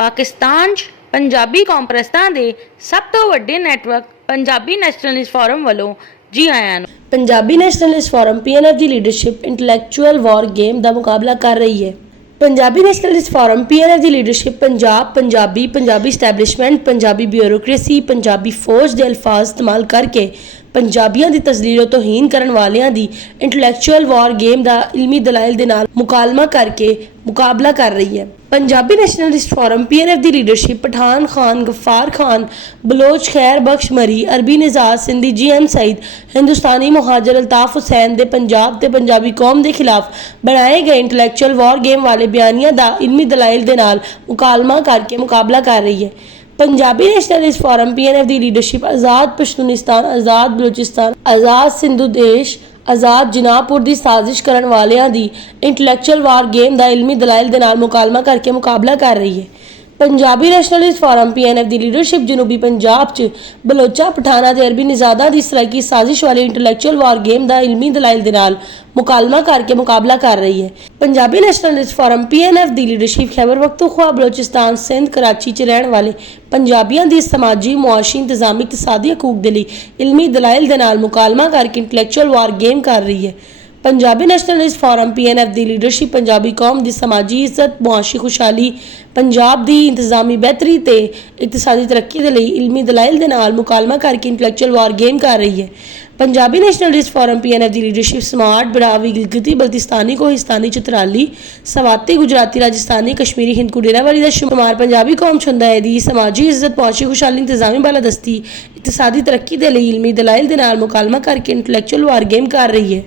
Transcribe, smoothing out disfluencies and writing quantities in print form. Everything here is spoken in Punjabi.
ਪਾਕਿਸਤਾਨ 'ਚ ਪੰਜਾਬੀ ਕੌਂਪਰੈਸਾਂ ਦੇ ਸਭ ਤੋਂ ਵੱਡੇ ਨੈਟਵਰਕ ਪੰਜਾਬੀ ਨੈਸ਼ਨਲਿਸਟ ਫੋਰਮ ਵੱਲੋਂ ਜੀ ਆਇਆਂ ਨੂੰ। ਪੰਜਾਬੀ ਨੈਸ਼ਨਲਿਸਟ ਫੋਰਮ PNF ਦੀ ਲੀਡਰਸ਼ਿਪ ਇੰਟੈਲੈਕਚੁਅਲ ਵਾਰ ਗੇਮ ਦਾ ਮੁਕਾਬਲਾ ਕਰ ਰਹੀ ਹੈ। ਪੰਜਾਬੀ ਨੈਸ਼ਨਲਿਸਟ ਫੋਰਮ PNF ਦੀ leadership Punjabi establishment, Punjabi bureaucracy, Punjabi ਫੌਜ ਦੇ ਅਲਫਾਜ਼ ਇਸਤੇਮਾਲ ਕਰਕੇ ਪੰਜਾਬੀਆਂ ਦੀ ਤਜ਼ਲੀਲ ਤੋਹੀਨ ਕਰਨ ਵਾਲਿਆਂ ਦੀ ਇੰਟੈਲੈਕਚੁਅਲ ਵਾਰ ਗੇਮ ਦਾ ਇਲਮੀ ਦਲਾਇਲ ਦੇ ਨਾਲ ਮੁਕਾਬਲਾ ਕਰਕੇ ਮੁਕਾਬਲਾ ਕਰ ਰਹੀ ਹੈ। ਪੰਜਾਬੀ ਨੈਸ਼ਨਲਿਸਟ ਫੋਰਮ PNF ਦੀ ਲੀਡਰਸ਼ਿਪ ਪਠਾਨ ਖਾਨ, ਗਫਾਰ ਖਾਨ, ਬਲੋਚ, ਖੈਰ ਬਖਸ਼ ਮਰੀ, ਅਰਬੀ ਨਿਜ਼ਾਜ਼, ਸਿੰਧੀ GM ਸਈਦ, ਹਿੰਦੁਸਤਾਨੀ ਮੁਹਾਜਰ ਅਲਤਾਫ ਹੁਸੈਨ ਦੇ ਪੰਜਾਬ ਤੇ ਪੰਜਾਬੀ ਕੌਮ ਦੇ ਖਿਲਾਫ ਬਣਾਏ ਗਏ ਇੰਟੈਲੈਕਚੁਅਲ ਵਾਰ ਗੇਮ ਵਾਲੇ ਬਿਆਨੀਆਂ ਦਾ ਇਲਮੀ ਦਲਾਇਲ ਦੇ ਨਾਲ ਮੁਕਾਲਮਾ ਕਰਕੇ ਮੁਕਾਬਲਾ ਕਰ ਰਹੀ ਹੈ। ਪੰਜਾਬੀ ਨੈਸ਼ਨਲਿਸਟ ਫੋਰਮ PNF ਦੀ ਲੀਡਰਸ਼ਿਪ ਆਜ਼ਾਦ ਪਸ਼ਤੂਨਿਸਤਾਨ, ਆਜ਼ਾਦ ਬਲੋਚਿਸਤਾਨ, ਆਜ਼ਾਦ ਸਿੰਧੂ ਦੇਸ਼, ਆਜ਼ਾਦ ਜਿਨਾਪੁਰ ਦੀ ਸਾਜ਼ਿਸ਼ ਕਰਨ ਵਾਲਿਆਂ ਦੀ ਇੰਟੈਲੈਕਚੁਅਲ ਵਾਰ ਗੇਮ ਦਾ ਇਲਮੀ ਦਲਾਇਲ ਦੇ ਨਾਲ ਮੁਕਾਲਮਾ ਕਰਕੇ ਮੁਕਾਬਲਾ ਕਰ ਰਹੀ ਹੈ। ਪੰਜਾਬੀ ਨੈਸ਼ਨਲਿਸਟ ਫੋਰਮ PNF ਦੀ ਲੀਡਰਸ਼ਿਪ ਜਨੂਬੀ ਪੰਜਾਬ 'ਚ ਬਲੋਚਾਂ, ਪਠਾਨਾਂ ਤੇ ਅਰਬੀ ਨਿਜ਼ਾਦਾਂ ਦੀ ਸਰਾਇਕੀ ਸਾਜ਼ਿਸ਼ ਵਾਲੀ ਇੰਟੈਲੈਕਚੁਅਲ ਵਾਰ ਗੇਮ ਦਾ ਇਲਮੀ ਦਲਾਇਲ ਦੇ ਨਾਲ ਮੁਕਾਲਮਾ ਕਰਕੇ ਮੁਕਾਬਲਾ ਕਰ ਰਹੀ ਹੈ। ਪੰਜਾਬੀ ਨੈਸ਼ਨਲਿਸਟ ਫੋਰਮ PNF ਦੀ ਲੀਡਰਸ਼ਿਪ ਖੈਬਰ ਪਖਤੂਨਖਵਾ, ਬਲੋਚਿਸਤਾਨ, ਸਿੰਧ, ਕਰਾਚੀ 'ਚ ਰਹਿਣ ਵਾਲੇ ਪੰਜਾਬੀਆਂ ਦੀ ਸਮਾਜੀ, ਮੁਆਸ਼ੀ, ਇੰਤਜ਼ਾਮੀ, ਇਕਤਸਾਦੀ ਹਕੂਕ ਦੇ ਲਈ ਇਲਮੀ ਦਲਾਇਲ ਦੇ ਨਾਲ ਮੁਕਾਲਮਾ ਕਰਕੇ ਇੰਟੈਲੈਕਚੁਅਲ ਵਾਰ ਗੇਮ ਕਰ ਰਹੀ ਹੈ। ਪੰਜਾਬੀ ਨੈਸ਼ਨਲਿਸਟ ਫੋਰਮ PNF ਦੀ ਲੀਡਰਸ਼ਿਪ ਪੰਜਾਬੀ ਕੌਮ ਦੀ ਸਮਾਜੀ ਇੱਜ਼ਤ, ਮੁਆਸ਼ੀ ਖੁਸ਼ਹਾਲੀ, ਪੰਜਾਬ ਦੀ ਇੰਤਜ਼ਾਮੀ ਬਿਹਤਰੀ ਤੇ ਇਕਤਸਾਦੀ ਤਰੱਕੀ ਦੇ ਲਈ ਇਲਮੀ ਦਲਾਇਲ ਦੇ ਨਾਲ ਮੁਕਾਲਮਾ ਕਰਕੇ ਇੰਟੈਲੈਕਚੁਅਲ ਵਾਰ ਗੇਮ ਕਰ ਰਹੀ ਹੈ। ਪੰਜਾਬੀ ਨੈਸ਼ਨਲਿਸਟ ਫੋਰਮ PNF ਦੀ ਲੀਡਰਸ਼ਿਪ ਸਮਾਰਟ, ਬੜਾਵੀ, ਗਿਲਗਿਤੀ ਬਲਤਿਸਤਾਨੀ, ਕੋਹਿਸਤਾਨੀ, ਚਤਰਾਲੀ, ਸਵਾਤੀ, ਗੁਜਰਾਤੀ, ਰਾਜਸਥਾਨੀ, ਕਸ਼ਮੀਰੀ, ਹਿੰਦਕੋ, ਡੇਰਾਵਾਲੀ ਦਾ ਸ਼ੁਮਾਰ ਪੰਜਾਬੀ ਕੌਮ 'ਚ ਹੁੰਦਾ ਹੈ ਦੀ ਸਮਾਜੀ ਇੱਜ਼ਤ, ਮੁਆਸ਼ੀ ਖੁਸ਼ਹਾਲੀ, ਇੰਤਜ਼ਾਮੀ ਬਾਲਾਦਸਤੀ, ਇਕਤਸਾਦੀ ਤਰੱਕੀ ਦੇ ਲਈ ਇਲਮੀ ਦਲਾਇਲ ਦੇ ਨਾਲ ਮੁਕਾਲਮਾ ਕਰਕੇ ਇੰਟੈਲੈਕਚੁਅਲ ਵਾਰ ਗੇਮ ਕਰ ਰਹੀ ਹੈ।